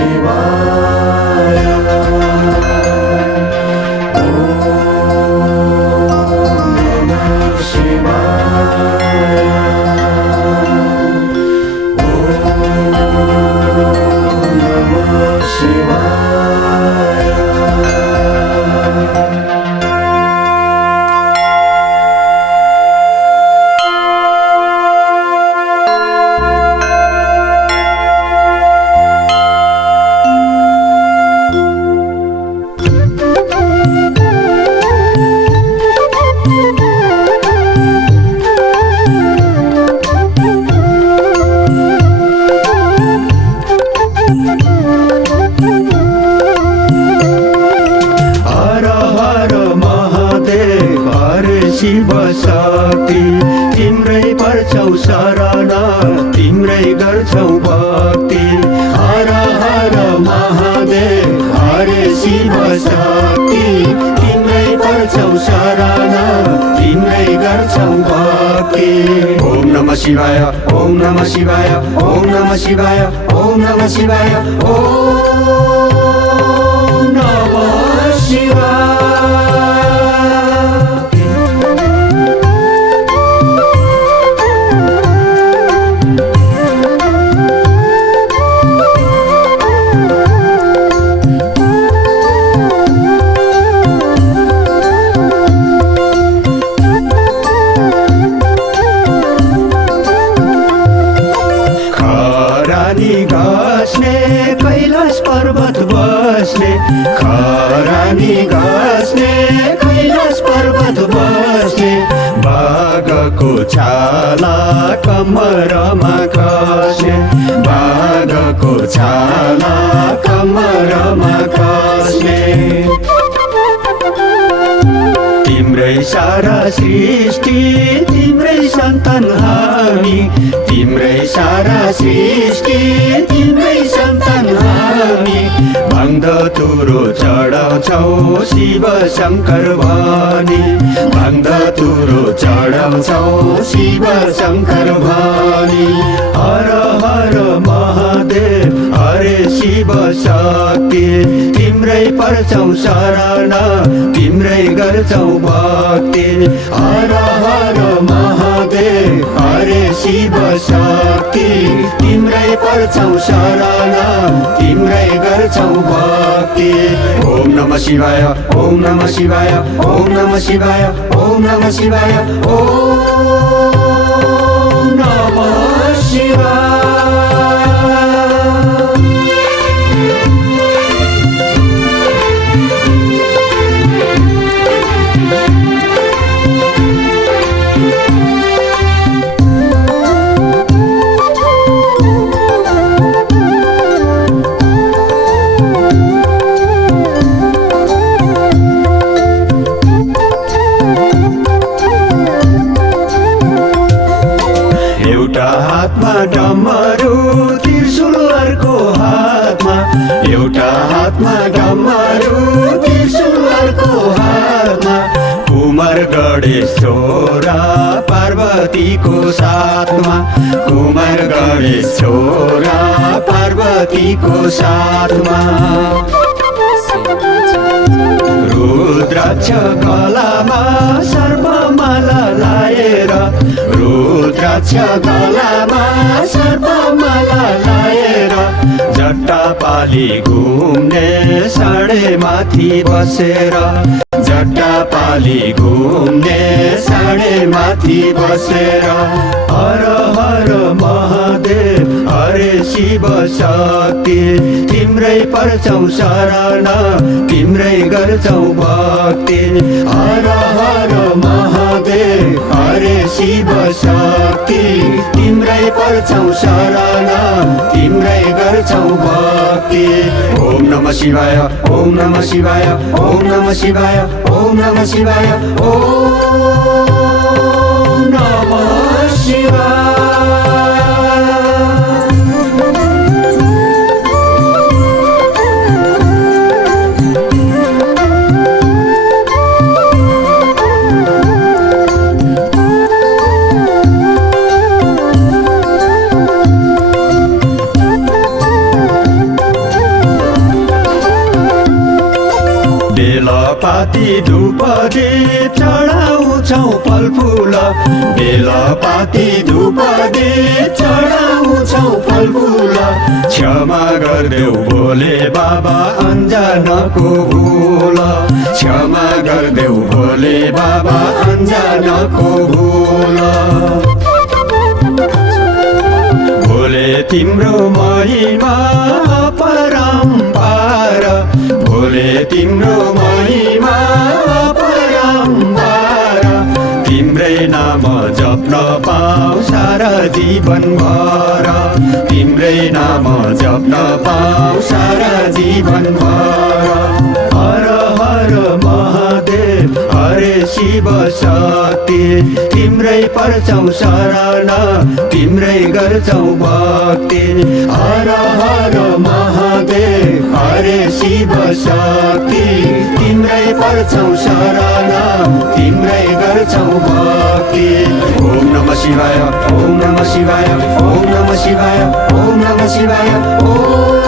शिवाय ॐ नमः शिवाय ॐ नमः शिवाय। शिव शक्ति तिम्रै पर्छौ शरण तिम्रै गर्छौ भक्ति। हर हर महादेव हरे शिव शक्ति तिम्रै पर्छौ शरण तिम्रै गर्छौ भक्ति। ओम नमः शिवाय ओम नमः शिवाय ओम नमः शिवाय ओम नमः शिवाय ओम नमः शिवाय। घाँस्ने कैलाश पर्वत बस्ने खरानी घाँस्ने कैलाश पर्वत बस्ने बाघको छाला कमरमा खस्ने बाघको छाला कमरमा खस्ने। तिम्रै सारा सृष्टि तिम्रै सन्तान हामी तिम्रै सारा सृष्टि तिम्रै सन्तान हामी। भङ्ग तुरो चढाउँछौ शिव शङ्कर भनी भङ्ग तुरो चढाउँछौ शिव शङ्कर भनी। हर हर महादेव हरे शिव शक्ति तिम्रै पर्छौ शरण तिम्रै गर्छौ भक्ति। हर हर महादेव हरे शिव शक्ति तिम्रै पर्छौ शरण तिम्रै गर्छौ भक्ति। ओम नमः शिवाय ओम नमः शिवाय ओम नमः शिवाय ओम नमः शिवाय ओम नमः शिवाय। एउटा हातमा डमरू त्रिशूल अर्को हातमा एउटा हातमा डमरू त्रिशूल अर्को हातमा। कुमार गणेश छोरा पार्वतीको साथमा कुमार गणेश छोरा पार्वतीको साथमा। रुद्राक्ष गलामा सर्पमाला लाएर रुद्राक्ष गलामा सर्पमाला लाएर जट्टा पाली घुम्ने साँडे माथि बसेर जट्टा पाली घुम्ने साँडे माथि बसेर। हर हर महादेव हरे शिव शक्ति तिम्रै पर्छौ शरण तिम्रै गर्छौ भक्ति। हर हर महादेव हरे शिव शक्ति तिम्रै पर्छौ शरण तिम्रै गर्छौ भक्ति। ओम नमः शिवाय ओम नमः शिवाय ओम नमः शिवाय ओम नमः शिवाय ओम नमः शिवाय। बेलपाती धूपदीप चढाउँछौ फलफुल बेलपाती धूपदीप चढाउँछौ फलफुल क्षमा गर्देऊ भोले बाबा अन्जानको भुल क्षमा गर्देऊ भोले बाबा अन्जानको भुल भोले तिम्रो महिमा परम्पार भोले तिम्रो महिमा परम्पार तिम्रै नाम जप्न पाऊ सारा जीवन भर तिम्रै नाम जप्न पाऊ सारा जीवन भर हर हर महादेव हरे शिव शक्ति तिम्रै पर्छौ शरण तिम्रै गर्छौ भक्ति हर हर महादेव हरे शिव शक्ति तिम्रै पर्छौ शरण तिम्रै गर्छौ भक्ति ओम नमः शिवाय ओम नमः शिवाय ओम नमः शिवाय ओम नमः शिवाय ओम